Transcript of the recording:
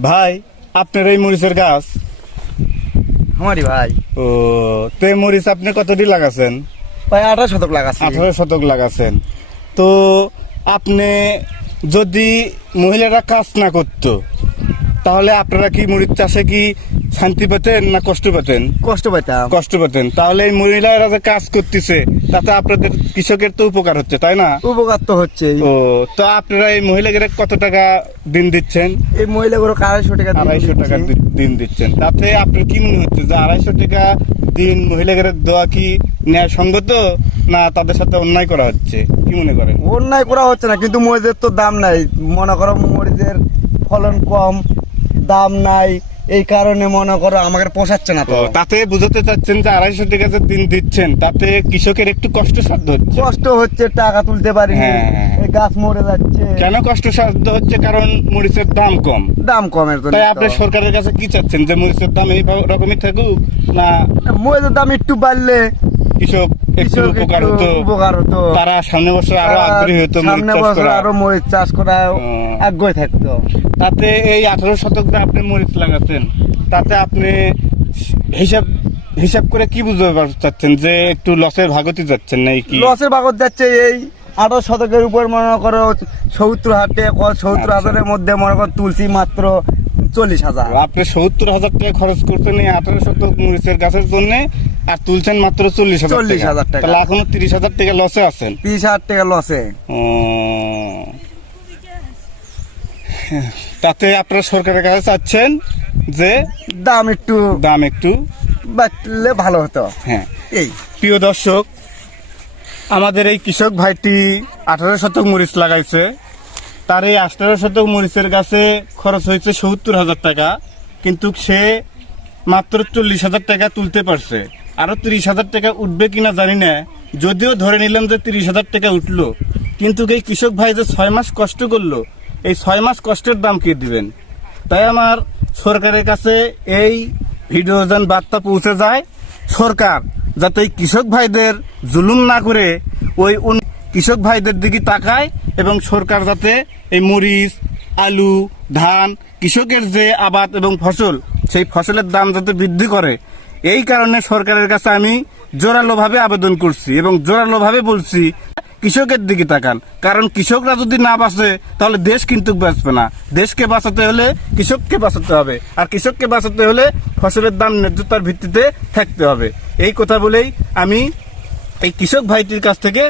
ভাই আপনার এই মরিচের গাছ? আমারই ভাই। ও, তো এই মরিচ আপনি কতটি লাগাছেন? ভাই 18 শতক লাগাচ্ছি। 18 শতক লাগাছেন। তো আপনি যদি মহিলারা কাজ না করতো তাহলে আপনারা কি মরিচ চাষে কি শান্তি পেতেন না কষ্ট পেতেন? কষ্ট পাইতাম। কষ্ট পেতেন। তাহলে এই মহিলারা যে কাজ করতেছে তাতে আপনাদের কৃষকের তো উপকার হচ্ছে, তাই না? উপকার তো হচ্ছে। ও, তো আপনারা এই মহিলাদের কত টাকা দিন দিচ্ছেন? এই মহিলাগুলো 250 টাকা 250 টাকা দিন দিচ্ছেন। তাতে আপনার কি মনে হচ্ছে যে 250 টাকা দিন মহিলাদের দেওয়া কি ন্যায়সঙ্গত না তাদের সাথে অন্যায় করা হচ্ছে? কি মনে করেন? অন্যায় করা হচ্ছে না, কিন্তু মরিচের তো দাম নাই। মনে করো মরিচের ফলন কম, দাম নাই, এই কারণে মনে করো আমাকে পোষাচ্ছে না। তো তাতে বুঝাতে চাচ্ছেন যে 250 টাকা যে দিন দিচ্ছেন তাতে কৃষকের একটু কষ্টসাধ্য হচ্ছে। কষ্ট হচ্ছে, টাকা তুলতে পারি, হ্যাঁ। এই গাছ মরে যাচ্ছে। কেন কষ্টসাধ্য হচ্ছে? কারণ মরিচের দাম কম। দাম কমের জন্য। তাই আপনি সরকারের কাছে কি চাচ্ছেন, যে মরিচের দাম এই রকমই থাকুক না মরিচের দাম একটু বাড়লে কৃষক একটু উপকার হতো? উপকার হতো। তারা সামনে বছর আরো আগ্রহী হতো সামনে বছর আরো মরিচ চাষ করা আগ্রহী থাকতো। তাতে এই 18 শতক যে আপনি মরিচ লাগাচ্ছেন তাতে আপনি হিসাব করে কি বুঝতে চাচ্ছেন, যে একটু লসের ভাগতি যাচ্ছেন না কি? লসের ভাগত যাচ্ছে। এই 18 শতকের উপর মনে করো 70,000 মধ্যে মনে করো তুলসী মাত্র 40,000। আপনি 70,000 টাকা খরচ করছেন এই 18 শতক মরিচের গাছের জন্য, আর তুলছেন মাত্র 40,000 টাকা। তাহলে এখনো 30,000 টাকা লসে আছেন। 30,000 টাকা লসে। তাতে আপনারা সরকারের কাছে চাচ্ছেন যে দাম একটু বাড়লে ভালো হতো। হ্যাঁ। এই প্রিয় দর্শক, আমাদের এই কৃষক ভাইটি 18 শতক মরিচ লাগাইছে। তার এই 18 শতক মরিচের গাছে খরচ হয়েছে 70,000 টাকা, কিন্তু সে মাত্র 40,000 টাকা তুলতে পারছে। আরো 30,000 টাকা উঠবে কিনা জানি না। যদিও ধরে নিলাম যে 30,000 টাকা উঠলো, কিন্তু এই কৃষক ভাই যে 6 মাস কষ্ট করলো, এই 6 মাস কষ্টের দাম কি দিবেন? তাই আমার সরকারের কাছে এই ভিডিও যেন বার্তা পৌঁছে যায়, সরকার যাতে এই কৃষক ভাইদের জুলুম না করে ওই কৃষক ভাইদের দিকে তাকায়, এবং সরকার যাতে এই মরিচ, আলু, ধান, কৃষকের যে আবাদ এবং ফসল, সেই ফসলের দাম যাতে বৃদ্ধি করে। এই কারণে সরকারের কাছে আমি জোরালোভাবে আবেদন করছি এবং জোরালোভাবে বলছি কৃষকের দিকে তাকান। কারণ কৃষকরা যদি না বাঁচে তাহলে দেশ কিন্তু বাঁচবে না। দেশকে বাঁচাতে হলে কৃষককে বাঁচাতে হবে, আর কৃষককে বাঁচাতে হলে ফসলের দাম ন্যায্যতার ভিত্তিতে থাকতে হবে। এই কথা বলেই আমি এই কৃষক ভাইটির কাছ থেকে